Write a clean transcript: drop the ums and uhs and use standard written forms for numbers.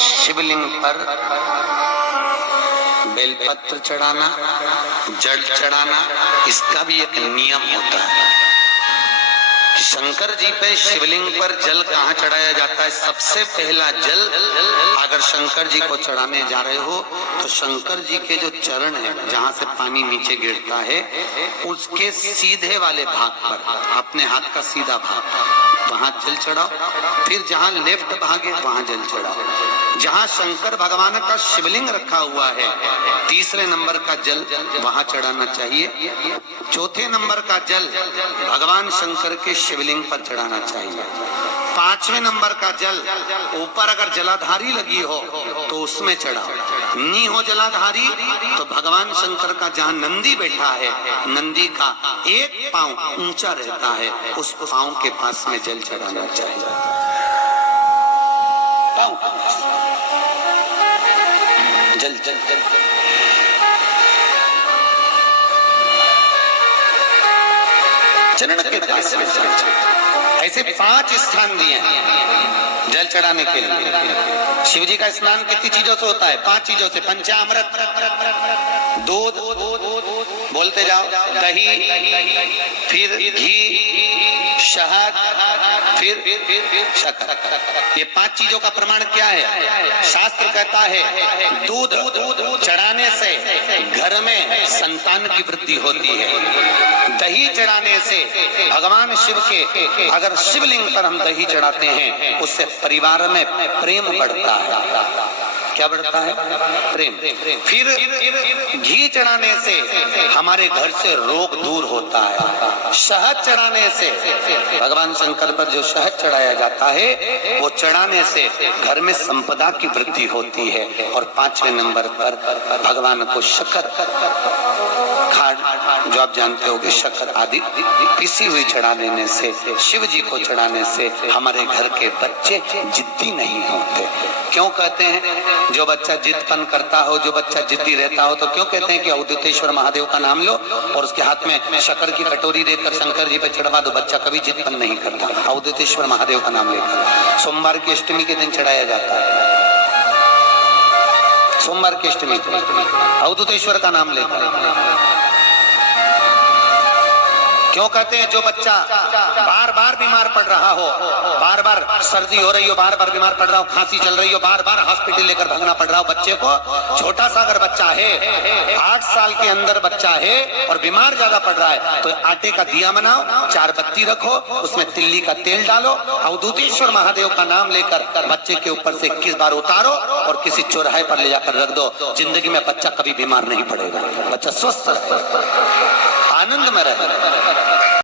शिवलिंग पर बेलपत्र चढ़ाना, जल चढ़ाना, इसका भी एक नियम होता है। शंकर जी पे शिवलिंग पर जल कहाँ चढ़ाया जाता है? सबसे पहला जल अगर शंकर जी को चढ़ाने जा रहे हो तो शंकर जी के जो चरण है, जहाँ से पानी नीचे गिरता है, उसके सीधे वाले भाग पर, अपने हाथ का सीधा भाग, वहां जल चढ़ाओ। फिर जहाँ लेफ्ट भाग है वहां जल चढ़ाओ। जहाँ शंकर भगवान का शिवलिंग रखा हुआ है, तीसरे नंबर का जल वहां चढ़ाना चाहिए। चौथे नंबर का जल भगवान शंकर के शिवलिंग पर चढ़ाना चाहिए। पांचवें नंबर का जल ऊपर अगर जलाधारी लगी हो तो उसमें चढ़ाओ। नी हो जलाधारी तो भगवान शंकर का जहाँ नंदी बैठा है, नंदी का एक पांव ऊंचा रहता है, उस पांव के पास में जल चढ़ाना चाहिए। जल जल जल चरण के पास में जल। ऐसे 5 स्थान दिए हैं जल चढ़ाने के लिए। शिव जी का स्नान कितनी चीजों से होता है? 5 चीजों से। पंचामृत, दूध, बोलते जाओ, दही, फिर घी, शहद, फिर शक्कर। ये 5 चीजों का प्रमाण क्या है? शास्त्र कहता है दूध चढ़ाने से घर में संतान की वृद्धि होती है। दही चढ़ाने से भगवान शिव के, अगर शिवलिंग पर हम दही चढ़ाते हैं, उससे परिवार में प्रेम बढ़ता है। क्या बढ़ता है? प्रेम। फिर घी चढ़ाने से हमारे घर से रोग दूर होता है। शहद चढ़ाने से, भगवान शंकर पर जो शहद चढ़ाया जाता है, वो चढ़ाने से घर में संपदा की वृद्धि होती है। और 5वें नंबर पर भगवान को शक्कर, खांड जो आप जानते होंगे, शक्कर आदि पिसी हुई चढ़ा देने से, शिव जी को चढ़ाने से हमारे घर के बच्चे जिद्दी नहीं होते। क्यों कहते हैं? जो बच्चा जिद्दपन करता हो, जो बच्चा जिद्दी रहता हो, तो क्यों कहते हैं कि अवधूतेश्वर महादेव का नाम लो और उसके हाथ में शक्कर की कटोरी देकर शंकर जी पे चढ़वा दो, बच्चा कभी जिद्दपन नहीं करता। अवधूतेश्वर महादेव का नाम लेकर सोमवार की अष्टमी के दिन चढ़ाया जाता है। सोमवार की अष्टमी अवधूतेश्वर का नाम लेकर। क्यों कहते हैं? जो बच्चा बार बार बीमार पड़ रहा हो, बार बार सर्दी हो रही हो, बार बार बीमार पड़ रहा हो, खांसी चल रही हो, बार बार हॉस्पिटल लेकर भागना पड़ रहा हो बच्चे को, छोटा सा अगर बच्चा है, 8 साल के अंदर बच्चा है और बीमार ज्यादा पड़ रहा है, तो आटे का दिया बनाओ, 4 बत्ती रखो, उसमें तिल्ली का तेल डालो, अवधूतेश्वर महादेव का नाम लेकर बच्चे के ऊपर से 21 बार उतारो और किसी चौराहे पर ले जाकर रख दो। जिंदगी में बच्चा कभी बीमार नहीं पड़ेगा, बच्चा स्वस्थ रहे, आनंद में रहे।